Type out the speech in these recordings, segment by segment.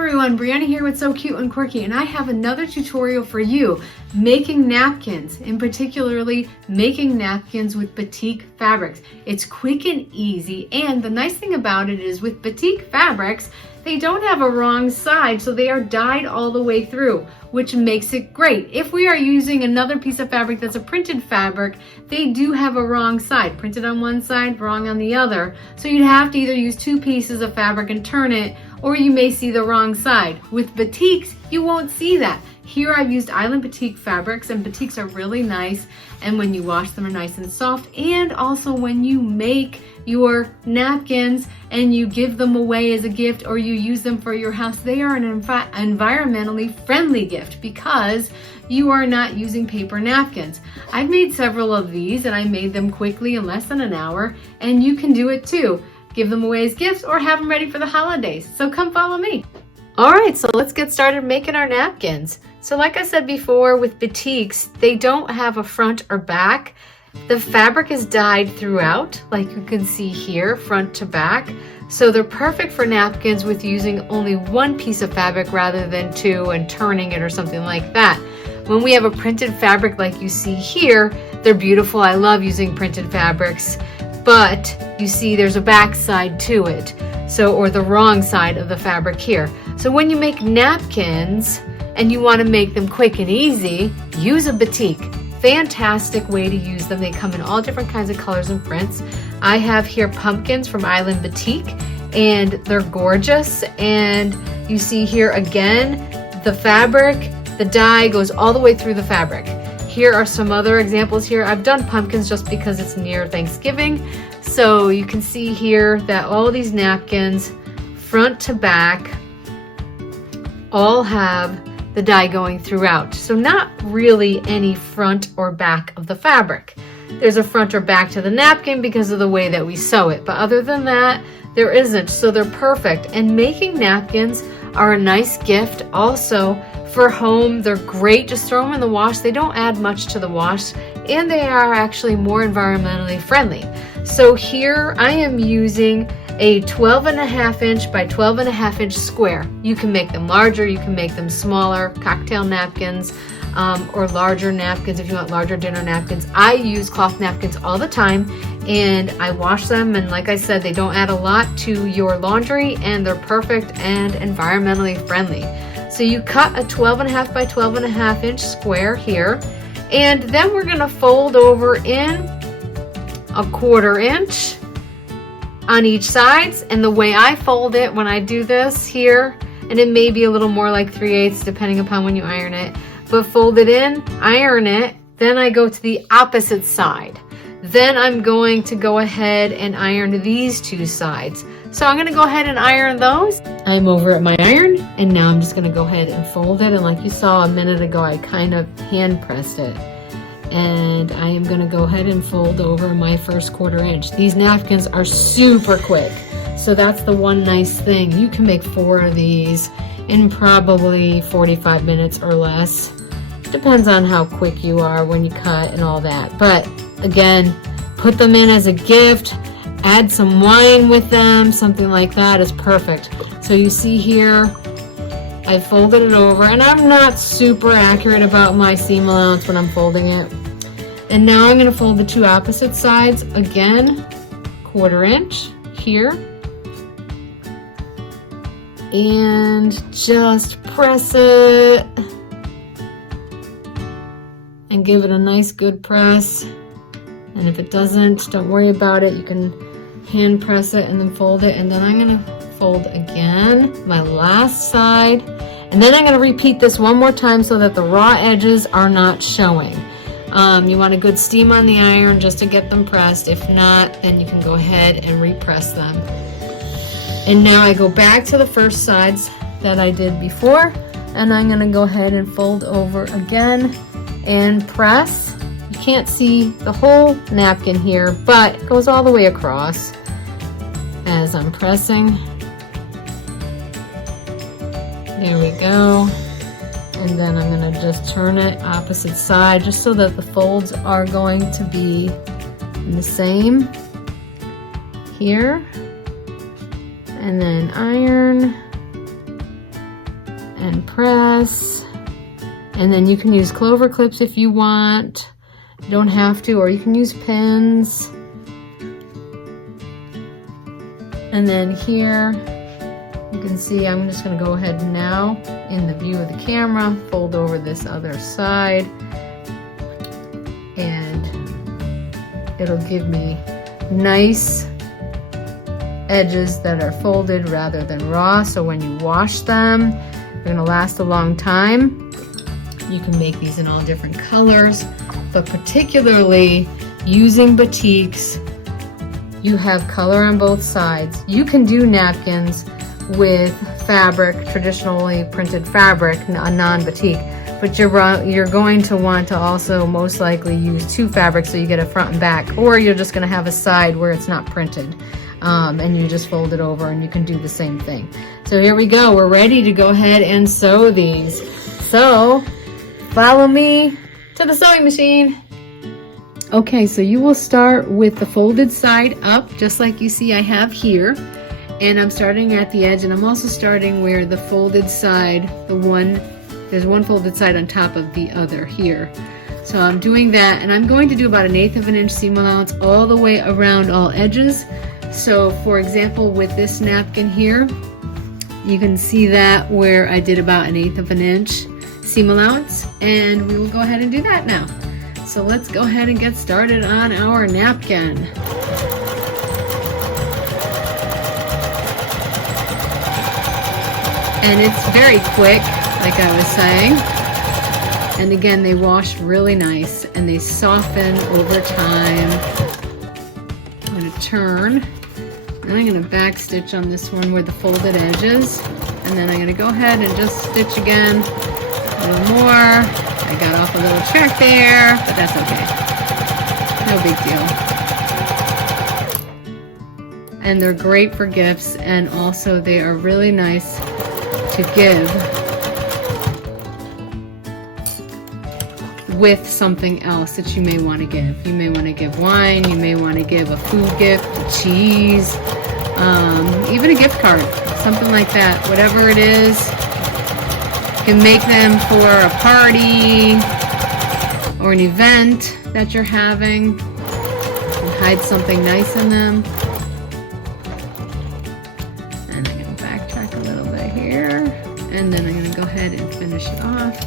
everyone, Brianna here with So Cute and Quirky, and I have another tutorial for you, making napkins, and particularly making napkins with batik fabrics. It's quick and easy, and the nice thing about it is with batik fabrics, they don't have a wrong side, so they are dyed all the way through, which makes it great. If we are using another piece of fabric that's a printed fabric, they do have a wrong side, printed on one side, wrong on the other. So you'd have to either use two pieces of fabric and turn it, or you may see the wrong side. With batiks, you won't see that. Here I've used Island Batik fabrics, and batiks are really nice, and when you wash them are nice and soft, and also when you make your napkins and you give them away as a gift or you use them for your house, they are an environmentally friendly gift because you are not using paper napkins. I've made several of these and I made them quickly in less than an hour, and you can do it too. Give them away as gifts or have them ready for the holidays. So come follow me. All right, so let's get started making our napkins. So like I said before, with batiks, they don't have a front or back. The fabric is dyed throughout, like you can see here, front to back. So they're perfect for napkins with using only one piece of fabric rather than two and turning it or something like that. When we have a printed fabric like you see here, they're beautiful. I love using printed fabrics, but you see there's a back side to it. So, or the wrong side of the fabric here. So when you make napkins and you want to make them quick and easy, use a batik. Fantastic way to use them. They come in all different kinds of colors and prints. I have here pumpkins from Island Batik, and they're gorgeous. And you see here again, the fabric, the dye goes all the way through the fabric. Here are some other examples here. I've done pumpkins just because it's near Thanksgiving. So you can see here that all these napkins, front to back, all have the dye going throughout. So not really any front or back of the fabric. There's a front or back to the napkin because of the way that we sew it. But other than that, there isn't. So they're perfect. And making napkins are a nice gift also for home. They're great. Just throw them in the wash. They don't add much to the wash, and they are actually more environmentally friendly. So here I am using a 12.5 inch by 12.5 inch square. You can make them larger, you can make them smaller, cocktail napkins, or larger napkins if you want larger dinner napkins. I use cloth napkins all the time, and I wash them, and like I said, they don't add a lot to your laundry, and they're perfect and environmentally friendly. So you cut a 12.5 by 12.5 inch square here, and then we're gonna fold over in a 1/4 inch on each sides. And the way I fold it when I do this here, and it may be a little more like 3/8 depending upon when you iron it, but fold it in, iron it, then I go to the opposite side. Then I'm going to go ahead and iron these two sides. So I'm gonna go ahead and iron those. I'm over at my iron, and now I'm just gonna go ahead and fold it. And like you saw a minute ago, I kind of hand pressed it. And I am gonna go ahead and fold over my first 1/4 inch. These napkins are super quick. So that's the one nice thing. You can make 4 of these in probably 45 minutes or less. Depends on how quick you are when you cut and all that. But again, put them in as a gift, add some wine with them, something like that is perfect. So you see here, I folded it over, and I'm not super accurate about my seam allowance when I'm folding it. And now I'm gonna fold the two opposite sides again, 1/4 inch here. And just press it. And give it a nice good press. And if it doesn't, don't worry about it. You can hand press it and then fold it. And then I'm gonna fold again, my last side. And then I'm gonna repeat this one more time so that the raw edges are not showing. You want a good steam on the iron just to get them pressed. If not, then you can go ahead and repress them. And now I go back to the first sides that I did before, and I'm gonna go ahead and fold over again and press. You can't see the whole napkin here, but it goes all the way across as I'm pressing. There we go. And then I'm gonna just turn it opposite side just so that the folds are going to be the same here. And then iron. and press. And then you can use clover clips if you want. You don't have to, or you can use pins. And then here, you can see I'm just going to go ahead now in the view of the camera, fold over this other side, and it'll give me nice edges that are folded rather than raw, so when you wash them, they're going to last a long time. You can make these in all different colors, but particularly using batiks, you have color on both sides. You can do napkins with fabric, traditionally printed fabric, a non-batik, but you're going to want to also most likely use two fabrics so you get a front and back, or you're just going to have a side where it's not printed, and you just fold it over and you can do the same thing. So here we go, we're ready to go ahead and sew these. So follow me to the sewing machine. Okay, so you will start with the folded side up, just like you see I have here. And I'm starting at the edge, and I'm also starting where the folded side, there's one folded side on top of the other here. So I'm doing that, and I'm going to do about 1/8 of an inch seam allowance all the way around all edges. So for example, with this napkin here, you can see that where I did about 1/8 of an inch seam allowance, and we will go ahead and do that now. So let's go ahead and get started on our napkin. And it's very quick, like I was saying. And again, they wash really nice and they soften over time. I'm going to turn, and I'm going to back stitch on this one where the folded edges. And then I'm going to go ahead and just stitch again a little more. I got off a little track there, but that's okay. No big deal. And they're great for gifts, and also they are really nice to give with something else that you may want to give. You may want to give wine, you may want to give a food gift, a cheese, even a gift card, something like that. Whatever it is, you can make them for a party or an event that you're having, and hide something nice in them. And I'm going to backtrack a little bit here, and then I'm going to go ahead and finish it off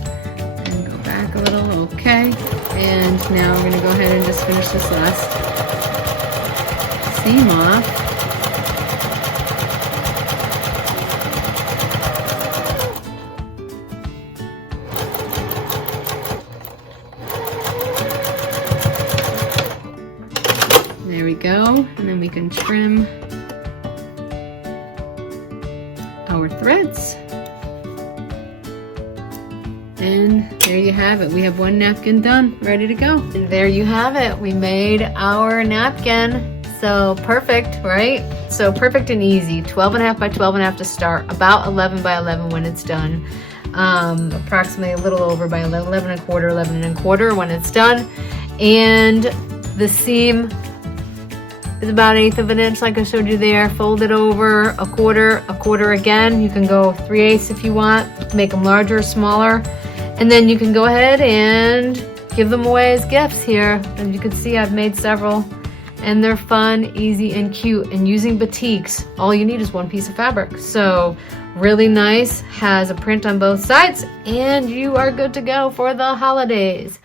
and go back a little. Okay, and now we're going to go ahead and just finish this last seam off. There we go, and then we can trim our threads. And there you have it. We have one napkin done, ready to go. And there you have it. We made our napkin. So perfect, right? So perfect and easy. 12.5 by 12.5 to start, about 11 by 11 when it's done. Approximately a little over by 11 1/4, 11 1/4 when it's done. And the seam is about 1/8 of an inch, like I showed you there. Fold it over a quarter again. You can go 3/8 if you want, make them larger or smaller. And then you can go ahead and give them away as gifts here. As you can see, I've made several, and they're fun, easy, and cute. And using batiks, all you need is one piece of fabric. So really nice, has a print on both sides, and you are good to go for the holidays.